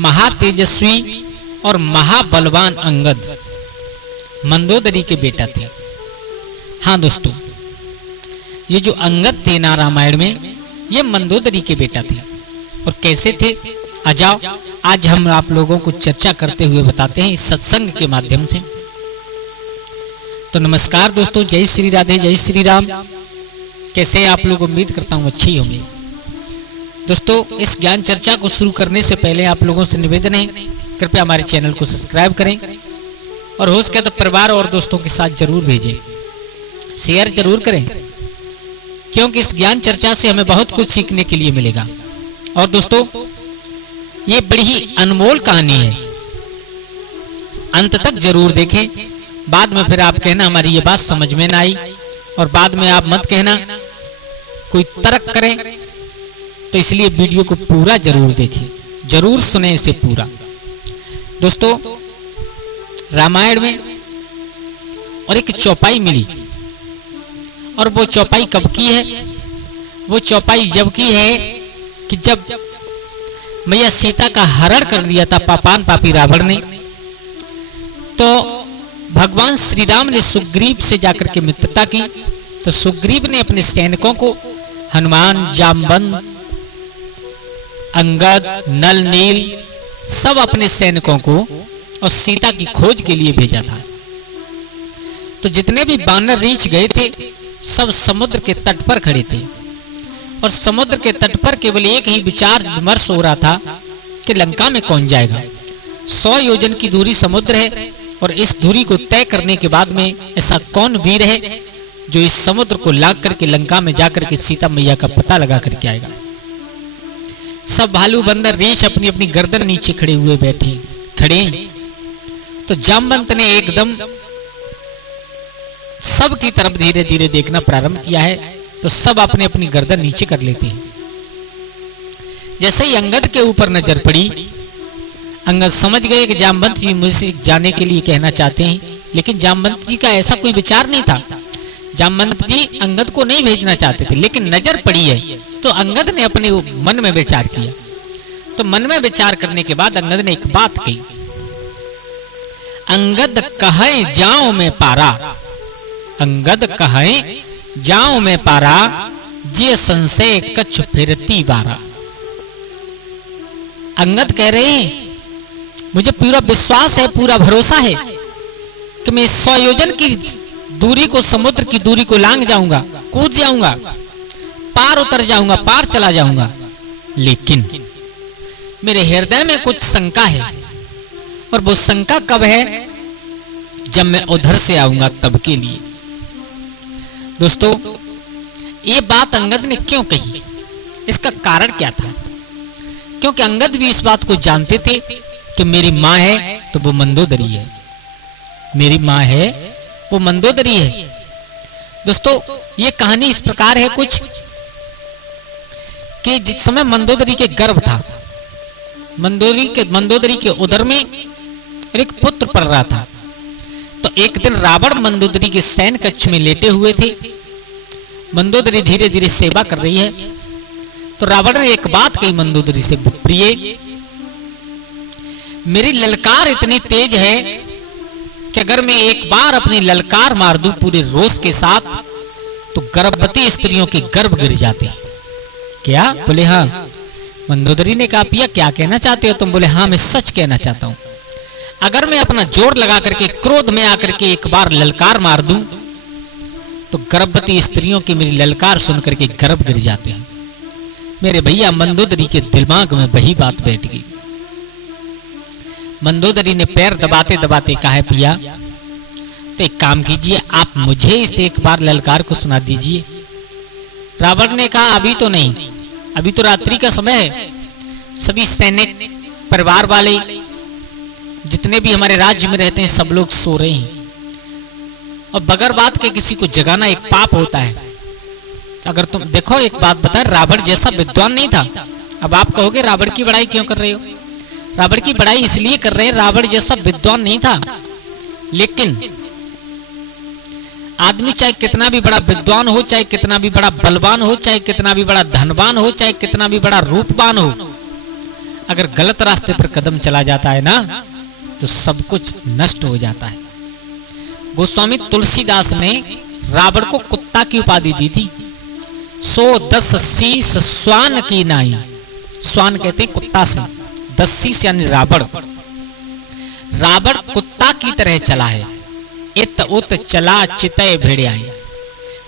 महातेजस्वी और महाबलवान अंगद मंदोदरी के बेटा थे। हाँ दोस्तों, ये जो अंगद थे ना रामायण में, ये मंदोदरी के बेटा थे। और कैसे थे, आ जाओ आज हम आप लोगों को चर्चा करते हुए बताते हैं इस सत्संग के माध्यम से। तो नमस्कार दोस्तों, जय श्री राधे, जय श्री राम। कैसे आप लोग, उम्मीद करता हूँ अच्छे ही होंगे। दोस्तों, इस ज्ञान चर्चा को शुरू करने से पहले आप लोगों से निवेदन है, कृपया हमारे चैनल को सब्सक्राइब करें और हो सके तो परिवार और दोस्तों के साथ जरूर भेजें, शेयर जरूर करें, क्योंकि इस ज्ञान चर्चा से हमें बहुत कुछ सीखने के लिए मिलेगा। और दोस्तों, ये बड़ी ही अनमोल कहानी है, अंत तक जरूर देखें। बाद में फिर आप कहना हमारी ये बात समझ में ना आई, और बाद में आप मत कहना कोई तर्क करें। तो इसलिए वीडियो को पूरा जरूर देखें, जरूर सुने इसे पूरा। दोस्तों, रामायण में और एक चौपाई मिली, और वो चौपाई कब की है? वो चौपाई जब की है कि जब मैया सीता का हरण कर लिया था पापान पापी रावण ने, तो भगवान श्री राम ने सुग्रीव से जाकर के मित्रता की। तो सुग्रीव ने अपने सैनिकों को हनुमान, जामवंत, अंगद, नल, नील सब अपने सैनिकों को और सीता की खोज के लिए भेजा था। तो जितने भी वानर रीछ गए थे सब समुद्र के तट पर खड़े थे, और समुद्र के तट पर केवल एक ही विचार विमर्श हो रहा था कि लंका में कौन जाएगा। 100 योजन की दूरी समुद्र है, और इस दूरी को तय करने के बाद में ऐसा कौन वीर है जो इस समुद्र को लाग करके लंका में जाकर के सीता मैया का पता लगा करके आएगा। सब भालू बंदर रीछ अपनी अपनी गर्दन नीचे खड़े हुए खड़े। तो जामवंत ने एकदम सब की तरफ धीरे धीरे देखना प्रारंभ किया है। तो सब अपने अपनी गर्दन नीचे कर लेते हैं। जैसे ही अंगद के ऊपर नजर पड़ी, अंगद समझ गए कि जामवंत जी मुझसे जाने के लिए कहना चाहते हैं, लेकिन जामवंत जी का ऐसा कोई विचार नहीं था। जामवंत जी अंगद को नहीं भेजना चाहते थे, लेकिन नजर पड़ी है तो अंगद ने अपने मन में विचार किया। तो मन में विचार करने के बाद अंगद ने एक बात कही, अंगद कहे जाऊं मैं पारा, अंगद कहे जाऊं मैं पारा, जे संशय कछ फिरती बारा। अंगद कह रहे हैं मुझे पूरा विश्वास है, पूरा भरोसा है कि मैं 100 योजन की दूरी को, समुद्र की दूरी को लांग जाऊंगा, कूद जाऊंगा, पार उतर जाऊंगा, पार चला जाऊंगा। लेकिन मेरे हृदय में कुछ शंका है, और वो शंका कब है? जब मैं उधर से आऊंगा तब के लिए। दोस्तों, ये बात अंगद ने क्यों कही, इसका कारण क्या था? क्योंकि अंगद भी इस बात को जानते थे कि मेरी माँ है तो वो मंदोदरी है, मेरी माँ है वो मंदोदरी है। दोस्तों, ये कहानी इस प्रकार है कुछ कि जिस समय मंदोदरी के गर्भ था, मंदोदरी के उदर में एक पुत्र पल रहा था। तो एक दिन रावण मंदोदरी के शयन कक्ष में लेटे हुए थे। मंदोदरी धीरे धीरे सेवा कर रही है। तो रावण ने एक बात कही मंदोदरी से, प्रिय मेरी ललकार इतनी तेज है कि अगर मैं एक बार अपनी ललकार मार दूं पूरे रोष के साथ, तो गर्भवती स्त्रियों के गर्भ गिर जाते हैं। क्या? बोले हाँ। मंदोदरी ने कहा, पिया क्या कहना चाहते हो तुम? बोले हाँ, मैं सच कहना चाहता हूं। अगर मैं अपना जोर लगा करके क्रोध में आकर के एक बार ललकार मार दूं, तो गर्भवती स्त्रियों की मेरी ललकार सुन करके गर्भ गिर जाते हैं। मेरे भैया मंदोदरी के दिमाग में वही बात बैठ गई। मंदोदरी ने पैर दबाते दबाते कहा, है पिया तो एक काम कीजिए, आप मुझे इस एक बार ललकार को सुना दीजिए। रावण ने कहा, अभी तो नहीं, अभी तो रात्रि का समय है, सभी सैनिक, परिवार वाले, जितने भी हमारे राज्य में रहते हैं सब लोग सो रहे हैं, और बगैर बात के किसी को जगाना एक पाप होता है। अगर तुम देखो, एक बात बता, रावण जैसा विद्वान नहीं था। अब आप कहोगे रावण की बड़ाई क्यों कर रहे हो? रावण की बड़ाई इसलिए कर रहे हैं, रावण जैसा विद्वान नहीं था। लेकिन आदमी चाहे कितना भी बड़ा विद्वान हो, चाहे कितना भी बड़ा बलवान हो, चाहे कितना भी बड़ा धनवान हो, चाहे कितना भी बड़ा रूपवान हो, अगर गलत रास्ते पर कदम चला जाता है ना तो सब कुछ नष्ट हो जाता है। गोस्वामी तुलसीदास ने रावण को कुत्ता की उपाधि दी थी। 110 शीस स्वान की नाई, स्वान कहते हैं कुत्ता से, 10 शीस यानी रावण। रावण कुत्ता की तरह चला है, इत उत चला चितय भेड़ियाई।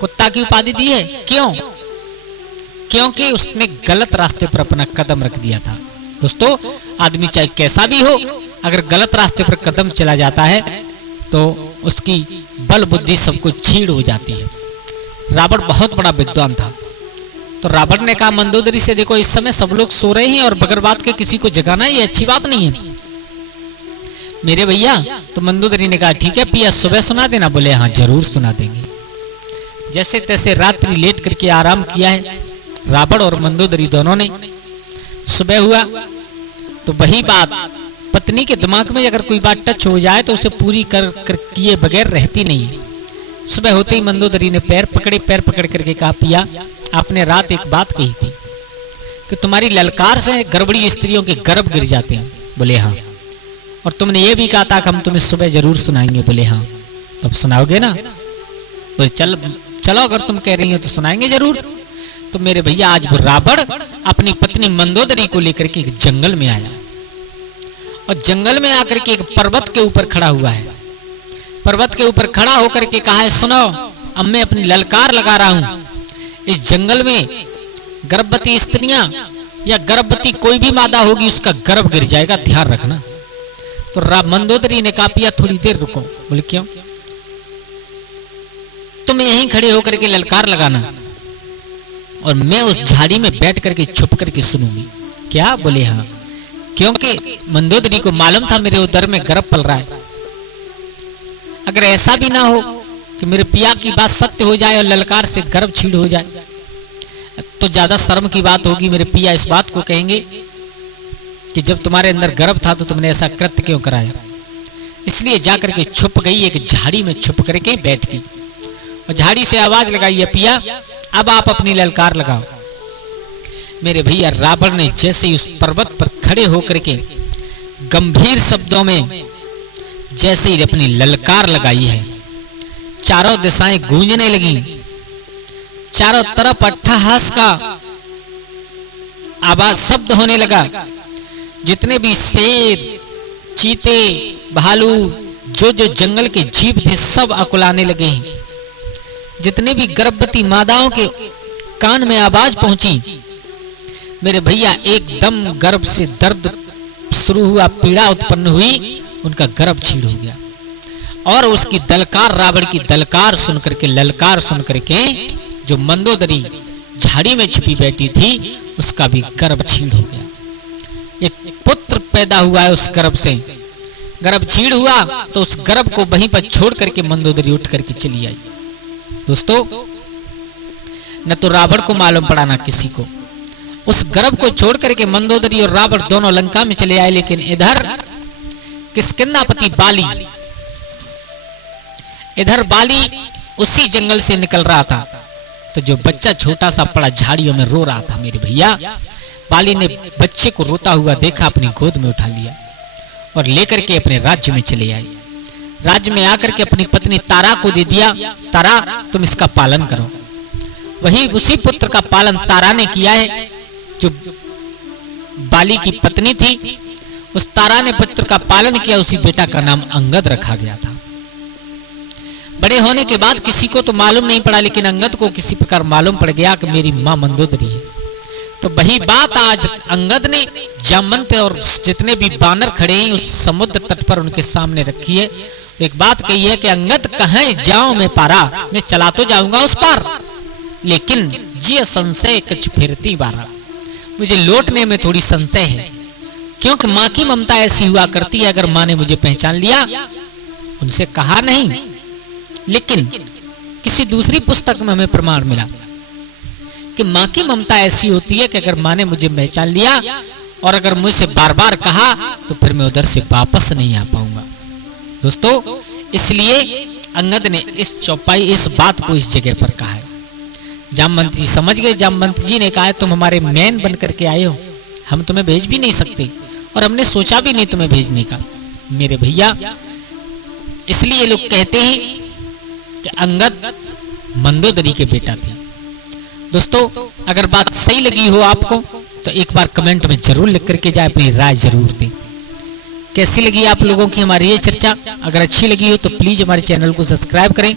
कुत्ता की उपाधि दी है, क्यों? क्योंकि उसने गलत रास्ते पर अपना कदम रख दिया था। दोस्तों, आदमी चाहे कैसा भी हो, अगर गलत रास्ते पर कदम चला जाता है तो उसकी बल बुद्धि सब कुछ छीड़ हो जाती है। रावण बहुत बड़ा विद्वान था। तो रावण ने कहा मंदोदरी से, देखो इस समय सब लोग सो रहे हैं और बगैर बात के किसी को जगाना ये अच्छी बात नहीं है मेरे भैया। तो मंदोदरी ने कहा ठीक है पिया, सुबह सुना देना। बोले हाँ जरूर सुना देंगे। जैसे तैसे रात्रि लेट करके आराम किया है रावण और मंदोदरी दोनों ने। सुबह हुआ तो वही बात पत्नी के दिमाग में अगर कोई बात टच हो जाए तो उसे पूरी कर किए बगैर रहती नहीं है। सुबह होते ही मंदोदरी ने पैर पकड़ करके कहा पिया, आपने रात एक बात कही थी कि तुम्हारी ललकार से गर्भवती स्त्रियों के गर्भ गिर जाते हैं। बोले हाँ। और तुमने ये भी कहा था कि हम तुम्हें सुबह जरूर सुनाएंगे। बोले हाँ। तब सुनाओगे ना? बोले चलो अगर तुम कह रही हो तो सुनाएंगे जरूर। तो मेरे भैया आज वो रावण अपनी पत्नी मंदोदरी को लेकर के एक जंगल में आया और जंगल में आकर के एक पर्वत के ऊपर खड़ा हुआ है। पर्वत के ऊपर खड़ा होकर के कहा है सुनो, अब मैं अपनी ललकार लगा रहा हूं। इस जंगल में गर्भवती स्त्रियां या गर्भवती कोई भी मादा होगी उसका गर्भ गिर जाएगा, ध्यान रखना। तो मंदोदरी ने कहा पिया थोड़ी देर रुको। बोले क्यों? तुम यहीं खड़े होकर के ललकार लगाना और मैं उस झाड़ी में बैठ करके छुप करके सुनूंगी। क्या? बोले हाँ। क्योंकि मंदोदरी को मालूम था मेरे उदर में गर्भ पल रहा है। अगर ऐसा भी ना हो कि मेरे पिया की बात सत्य हो जाए और ललकार से गर्भ छीड़ हो जाए तो ज्यादा शर्म की बात होगी। मेरे पिया इस बात को कहेंगे कि जब तुम्हारे अंदर गर्भ था तो तुमने ऐसा कृत्य क्यों कराया। इसलिए जाकर के छुप गई, एक झाड़ी में छुप करके बैठ गई और झाड़ी से आवाज लगाई है पिया अब आप अपनी ललकार लगाओ। मेरे भैया रावण ने जैसे ही उस पर्वत पर खड़े होकर के गंभीर शब्दों में जैसे ही अपनी ललकार लगाई है, चारों दिशाएं गूंजने लगी। चारों तरफ अट्टहास का आवाज शब्द होने लगा। जितने भी शेर, चीते, भालू, जो जंगल के जीव थे सब अकुलाने लगे। जितने भी गर्भवती मादाओं के कान में आवाज पहुंची, मेरे भैया एकदम गर्भ से दर्द शुरू हुआ, पीड़ा उत्पन्न हुई, उनका गर्भ छीड़ हो गया। और उसकी दलकार, रावण की दलकार सुन करके, ललकार सुन करके जो मंदोदरी झाड़ी में छिपी बैठी थी उसका भी गर्भ छीड़ हो गया। एक पुत्र पैदा हुआ है उस गर्भ से। गर्भ छीड़ हुआ तो उस गर्भ को वहीं पर छोड़ करके मंदोदरी उठ करके चली आई। दोस्तों, न तो रावण को मालूम पड़ा ना किसी को। उस गर्भ को छोड़ करके मंदोदरी और रावण दोनों लंका में चले आए। लेकिन इधर किष्किंधापति बाली, इधर बाली उसी जंगल से निकल रहा था तो जो बच्चा छोटा सा पड़ा झाड़ियों में रो रहा था। मेरे भैया बाली ने बच्चे को रोता हुआ देखा, अपनी गोद में उठा लिया और लेकर के अपने राज्य में चले आए। राज्य में आकर के अपनी पत्नी तारा को दे दिया, तारा तुम इसका पालन करो। वही उसी पुत्र का पालन तारा ने किया है जो बाली की पत्नी थी। उस तारा ने पुत्र का पालन किया, उसी बेटा का नाम अंगद रखा गया था। बड़े होने के बाद किसी को तो मालूम नहीं पड़ा, लेकिन अंगद को किसी प्रकार मालूम पड़ गया कि मेरी मां मंदोदरी है। तो वही बात आज अंगद ने जामवंत और जितने भी बानर खड़े हैं उस समुद्र तट पर उनके सामने रखी है। एक बात कही है कि अंगद कहाँ जाऊं मैं पारा, मैं चला तो जाऊंगा उस पार, लेकिन ये संशय कुछ फिरती बारा, मुझे लौटने में थोड़ी संशय है। क्योंकि माँ की ममता ऐसी हुआ करती है, अगर माँ ने मुझे पहचान लिया, उनसे कहा नहीं, लेकिन किसी दूसरी पुस्तक में हमें प्रमाण मिला कि माँ की ममता ऐसी होती है कि अगर माँ ने मुझे पहचान लिया और अगर मुझसे बार बार कहा तो फिर मैं उधर से वापस नहीं आ पाऊंगा। दोस्तों, इसलिए अंगद ने इस चौपाई, इस बात को इस जगह पर कहा है। जामवंत जी समझ गए। जामवंत जी ने कहा तुम हमारे मैन बन करके आए हो, हम तुम्हें भेज भी नहीं सकते और हमने सोचा भी नहीं तुम्हें भेजने का मेरे भैया। इसलिए लोग कहते हैं कि अंगद मंदोदरी के बेटा थे। दोस्तों अगर बात सही लगी हो आपको तो एक बार कमेंट में जरूर लिख करके जाए, अपनी राय जरूर दें। कैसी लगी आप लोगों की हमारी ये चर्चा? अगर अच्छी लगी हो तो प्लीज हमारे चैनल को सब्सक्राइब करें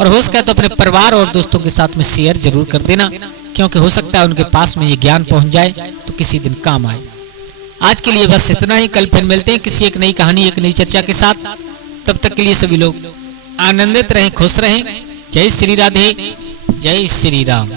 और हो सके तो अपने परिवार और दोस्तों के साथ में शेयर जरूर कर देना, क्योंकि हो सकता है उनके पास में ये ज्ञान पहुंच जाए तो किसी दिन काम आए। आज के लिए बस इतना ही। कल फिर मिलते हैं किसी एक नई कहानी, एक नई चर्चा के साथ। तब तक के लिए सभी लोग आनंदित रहें, खुश रहें। जय श्री राधे, जय श्री राम।